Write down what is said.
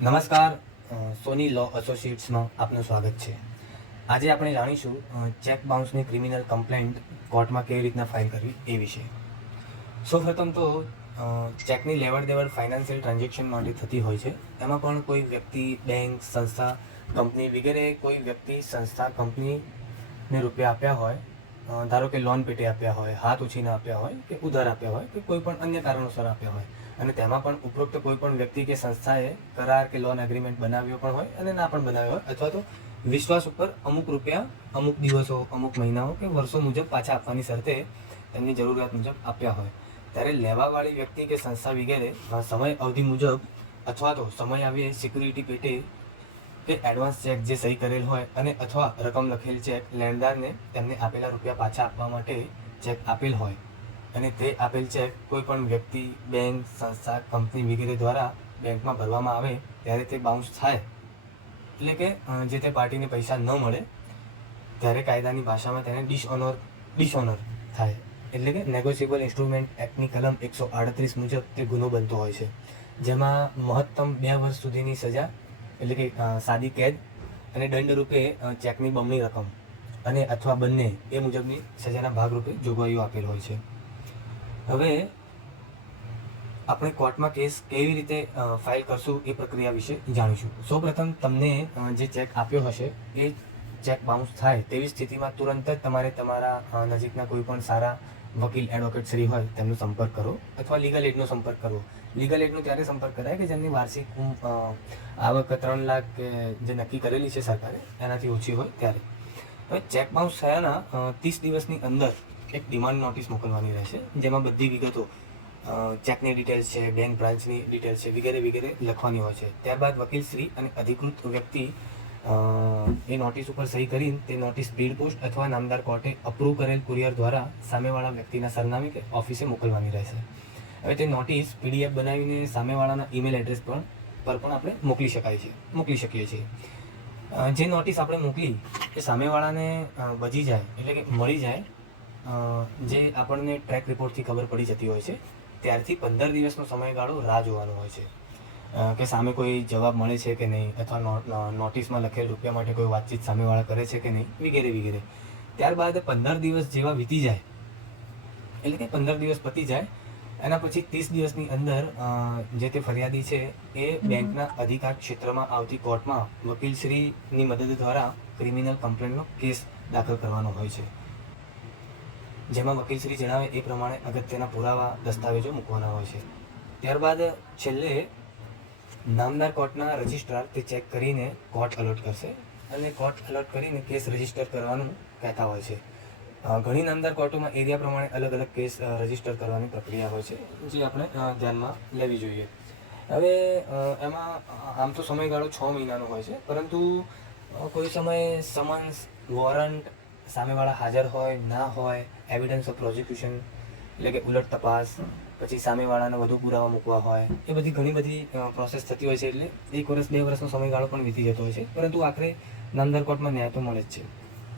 નમસ્કાર, સોની લો એસોસિએટ્સમાં આપનું સ્વાગત છે. આજે આપણે જાણીશું ચેક બાઉન્સની ક્રિમિનલ કમ્પ્લેન્ટ કોર્ટમાં કેવી રીતના ફાઇલ કરવી એ વિશે. સૌપ્રથમ તો ચેકની લેવડ દેવડ ફાઇનાન્શિયલ ટ્રાન્ઝેક્શન માટે થતી હોય છે. એમાં પણ કોઈ વ્યક્તિ, બેંક, સંસ્થા, કંપની વગેરે કોઈ વ્યક્તિ, સંસ્થા, કંપનીને રૂપિયા આપ્યા હોય, ધારો કે લોન પેટે આપ્યા હોય, હાથ ઉછીને આપ્યા હોય કે ઉધાર આપ્યા હોય કે કોઈ પણ અન્ય કારણોસર આપ્યા હોય, અને તેમાં પણ ઉપરોક્ત કોઈ પણ વ્યક્તિ કે સંસ્થાએ કરાર કે લોન એગ્રીમેન્ટ બનાવ્યો પણ હોય અને ના પણ બનાવ્યો હોય, અથવા તો વિશ્વાસ ઉપર અમુક રૂપિયા અમુક દિવસો, અમુક મહિનાઓ કે વર્ષો મુજબ પાછા આપવાની શરતે તેમની જરૂરિયાત મુજબ આપ્યા હોય, ત્યારે લેવાવાળી વ્યક્તિ કે સંસ્થા વગેરે સમય અવધિ મુજબ અથવા તો સમય આવે સિક્યુરિટી પેટે કે એડવાન્સ ચેક જે સહી કરેલ હોય અને અથવા રકમ લખેલ ચેક લેણદારને તેમને આપેલા રૂપિયા પાછા આપવા માટે ચેક આપેલ હોય અને તે આપેલ ચેક કોઈ પણ વ્યક્તિ, બેંક, સંસ્થા, કંપની વગેરે દ્વારા બેંકમાં ભરવામાં આવે ત્યારે તે બાઉન્સ થાય, એટલે કે જે તે પાર્ટીને પૈસા ન મળે ત્યારે કાયદાની ભાષામાં તેને ડિસઓનર થાય, એટલે કે નેગોશિયેબલ ઇન્સ્ટ્રુમેન્ટ એક્ટની કલમ 138 મુજબ તે ગુનો બનતો હોય છે, જેમાં મહત્તમ 2 વર્ષ સુધીની સજા એટલે કે સાદી કેદ અને દંડ રૂપે ચેકની બમણી રકમ અને અથવા બંને એ મુજબની સજાના ભાગરૂપે જોગવાઈઓ આપેલ હોય છે. હવે આપણે કોર્ટમાં કેસ કેવી રીતે ફાઇલ કરશું એ પ્રક્રિયા વિશે જાણીશું. સૌપ્રથમ તમને જે ચેક આપ્યો હશે એ ચેક બાઉન્સ થાય તેવી સ્થિતિમાં તુરંત જ તમારે તમારા નજીકના કોઈ પણ સારા વકીલ, એડવોકેટ શ્રી હોય તેમનો સંપર્ક કરો અથવા લીગલ એડનો સંપર્ક કરવો. લીગલ એડનો ત્યારે સંપર્ક કરાય કે જેમની વાર્ષિક આવક 3 લાખ કે જે નક્કી કરેલી છે સરકારે એનાથી ઓછી હોય ત્યારે. હવે ચેક બાઉન્સ થયાના 30 દિવસની અંદર એક ડિમાન્ડ નોટિસ મોકલવાની રહેશે, જેમાં બધી વિગતો, ચેકની ડિટેલ્સ છે, બેંક બ્રાન્ચની ડિટેલ્સ છે વગેરે વગેરે લખવાની હોય છે. ત્યારબાદ વકીલશ્રી અને અધિકૃત વ્યક્તિ એ નોટિસ ઉપર સહી કરીને તે નોટિસ સ્પીડ પોસ્ટ અથવા નામદાર કોર્ટે અપ્રૂવ કરેલ કુરિયર દ્વારા સામેવાળા વ્યક્તિના સરનામે કે ઓફિસે મોકલવાની રહેશે. હવે તે નોટિસ PDF બનાવીને સામેવાળાના ઈમેલ એડ્રેસ પર પણ આપણે મોકલી શકીએ છીએ. જે નોટિસ આપણે મોકલી એ સામેવાળાને બજી જાય એટલે કે મળી જાય, જે આપણને ટ્રેક રિપોર્ટથી ખબર પડી જતી હોય છે, ત્યારથી 15 દિવસનો સમયગાળો રાહ જોવાનો હોય છે કે સામે કોઈ જવાબ મળે છે કે નહીં, અથવા નોટિસમાં લખેલ રૂપિયા માટે કોઈ વાતચીત સામેવાળા કરે છે કે નહીં વગેરે વગેરે. ત્યારબાદ 15 દિવસ જેવા વીતી જાય એટલે કે 15 દિવસ પતી જાય એના પછી 30 દિવસની અંદર જે તે ફરિયાદી છે એ બેંકના અધિકાર ક્ષેત્રમાં આવતી કોર્ટમાં વકીલશ્રીની મદદ દ્વારા ક્રિમિનલ કમ્પ્લેન્ટનો કેસ દાખલ કરવાનો હોય છે, જેમાં વકીલશ્રી જણાવે એ પ્રમાણે અગત્યના પુરાવા, દસ્તાવેજો મૂકવાના હોય છે. ત્યારબાદ છેલ્લે નામદાર કોર્ટના રજિસ્ટ્રાર તે ચેક કરીને કોર્ટ અલોટ કરશે અને કોર્ટ અલોટ કરીને કેસ રજિસ્ટર કરવાનું કહેતા હોય છે. ઘણી નામદાર કોર્ટોમાં એરિયા પ્રમાણે અલગ અલગ કેસ રજિસ્ટર કરવાની પ્રક્રિયા હોય છે, જે આપણે ધ્યાનમાં લેવી જોઈએ. હવે એમાં આમ તો સમયગાળો 6 મહિનાનો હોય છે, પરંતુ કોઈ સમયે સમન્સ, વોરંટ, સામેવાળા હાજર હોય ના હોય, એવિડન્સ ઓફ પ્રોસિક્યુશન એટલે કે ઉલટ તપાસ, પછી સામેવાળાને વધુ પુરાવા મૂકવા હોય, એ બધી ઘણી બધી પ્રોસેસ થતી હોય છે, એટલે 1 વર્ષ 2 વર્ષનો સમયગાળો પણ વીતી જતો હોય છે, પરંતુ આખરે નામદાર કોર્ટમાં ન્યાય તો મળે જ છે.